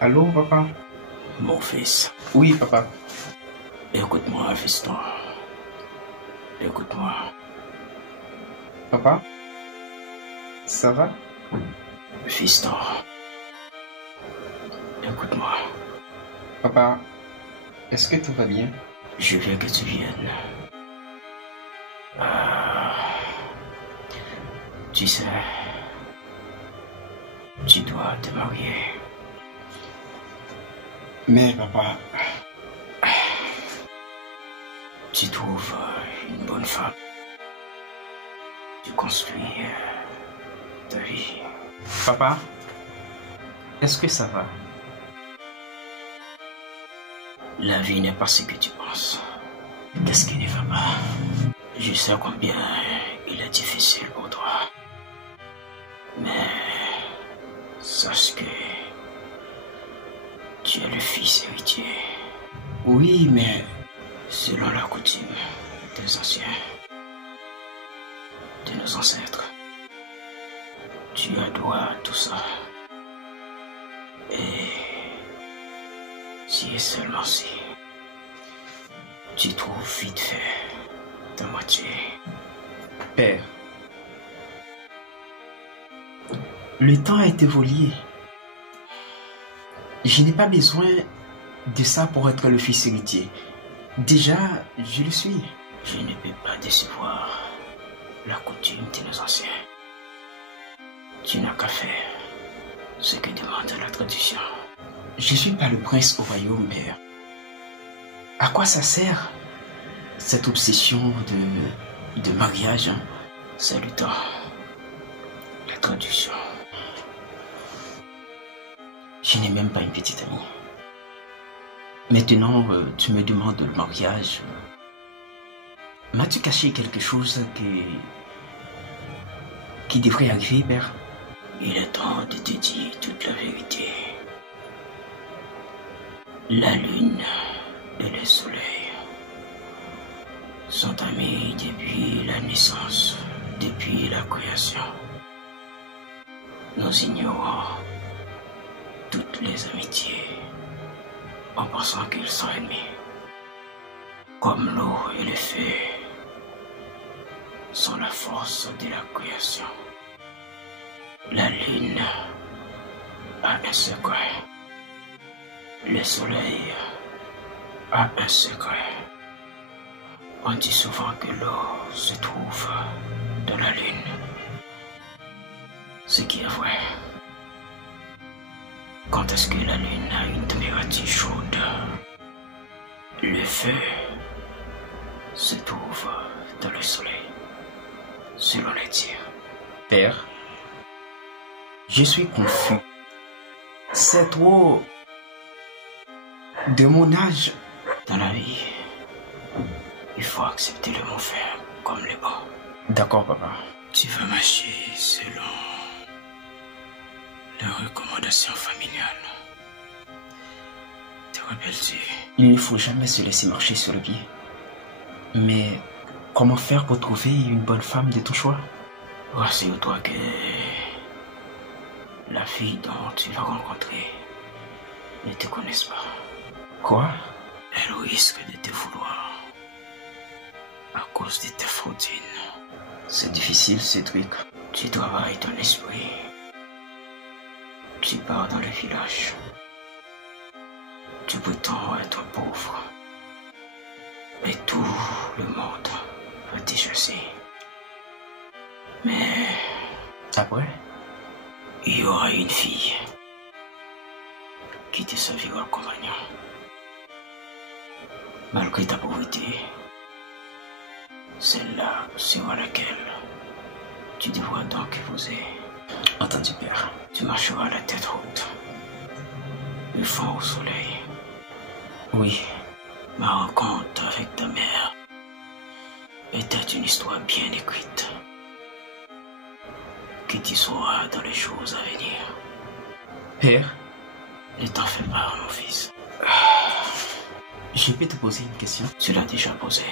Allô, papa? Mon fils, Oui, papa. écoute-moi, fiston. Écoute-moi. Papa? Ça va? Fiston, écoute-moi. Papa, est-ce que tout va bien? Je veux que tu viennes. Tu sais, tu dois te marier. Mais papa, Tu trouves une bonne femme. Tu construis ta vie. papa, est-ce que ça va? La vie n'est pas ce que tu penses. Qu'est-ce qui ne va pas? Je sais combien il est difficile pour toi. Mais sache que tu es le fils héritier. Oui, mais Selon la coutume des anciens, de nos ancêtres, tu as droit à tout ça. Et si et seulement si tu trouves vite fait ta moitié. père, le temps est évolué. Je n'ai pas besoin de ça pour être le fils héritier. Déjà, je le suis. Je ne peux pas décevoir la coutume de nos anciens. Tu n'as qu'à faire ce que demande la tradition. Je suis pas le prince au royaume, père. À quoi ça sert cette obsession de mariage, hein? C'est le temps, la tradition. Je n'ai même pas une petite amie. Maintenant, tu me demandes le mariage. M'as-tu caché quelque chose qui devrait arriver, père? Il est temps de te dire toute la vérité. La lune et le soleil sont amis depuis la naissance, depuis la création. Nous ignorons toutes les amitiés en pensant qu'ils sont ennemis. Comme l'eau et le feu sont la force de la création. La lune a un secret. Le soleil a un secret. On dit souvent que l'eau se trouve dans la lune. Ce qui est vrai. Quand est-ce que la lune a une température chaude, le feu se trouve dans le soleil, selon les dires. Père, je suis confus. C'est trop de mon âge. Dans la vie, il faut accepter le mauvais comme le bon. D'accord, papa. Tu vas marcher selon les recommandations familiales. Te rappelles-tu? Il ne faut jamais se laisser marcher sur le pied. Mais comment faire pour trouver une bonne femme de ton choix? Rassure-toi que la fille dont tu vas rencontrer ne te connaisse pas. Quoi? Elle risque de te vouloir à cause de tes fortunes. C'est difficile, ce truc. Tu travailles ton esprit. Tu pars dans le village. Tu prétends être pauvre. Et tout le monde va te chasser. Mais Après? il y aura une fille qui te servira le compagnon. Malgré ta pauvreté, celle-là sera laquelle tu devras donc épouser. Entendu, père. Tu marcheras la tête haute, le front au soleil. Oui. Ma rencontre avec ta mère était une histoire bien écrite que tu sauras dans les jours à venir. Père, Ne t'en fais pas, mon fils. je peux te poser une question? Tu l'as déjà posé.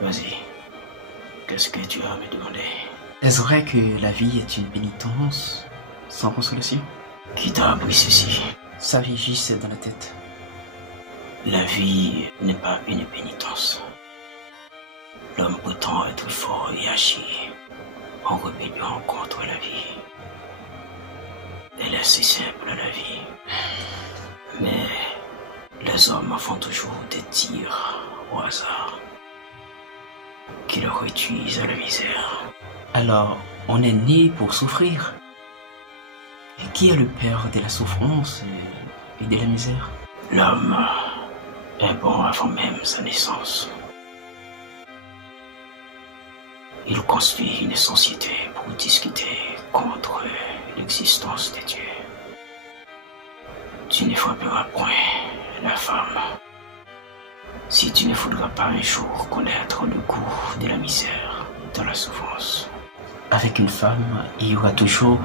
Vas-y. Qu'est-ce que tu as à me demander? Est-ce vrai que la vie est une pénitence sans consolation? Qui t'a appris ceci? Ça vigisse dans la tête. La vie n'est pas une pénitence. L'homme prétend être fort et agir en rébellion contre la vie. Elle est assez simple, la vie. Mais les hommes font toujours des tirs au hasard qui leur réduisent à la misère. Alors, on est né pour souffrir. Et qui est le père de la souffrance et de la misère? L'homme est bon avant même sa naissance. Il construit une société pour discuter contre l'existence des dieux. Tu ne frapperas point la femme si tu ne voudras pas un jour connaître le goût de la misère, de la souffrance. Avec une femme, il y aura toujours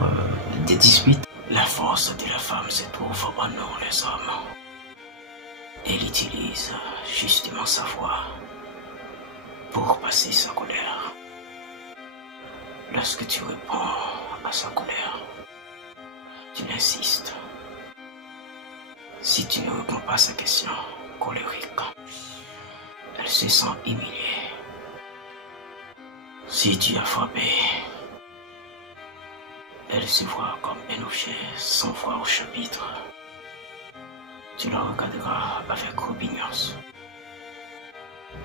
des disputes. La force de la femme se trouve en nous les hommes. Elle utilise justement sa voix pour passer sa colère. Lorsque tu réponds à sa colère, tu l'insistes. Si tu ne réponds pas à sa question colérique, elle se sent humiliée. Si tu as frappé, elle se voit comme un objet sans voix au chapitre. Tu la regarderas avec répugnance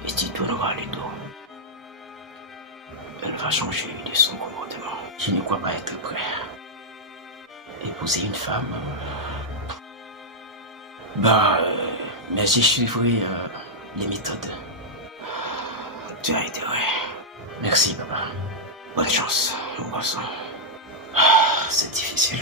et tu tourneras le dos. Elle va changer de son comportement. Je ne crois pas être prêt. Épouser une femme. Mais je suivrai les méthodes. Tu as intérêt. Merci, papa. Bonne chance, mon garçon. C'est difficile.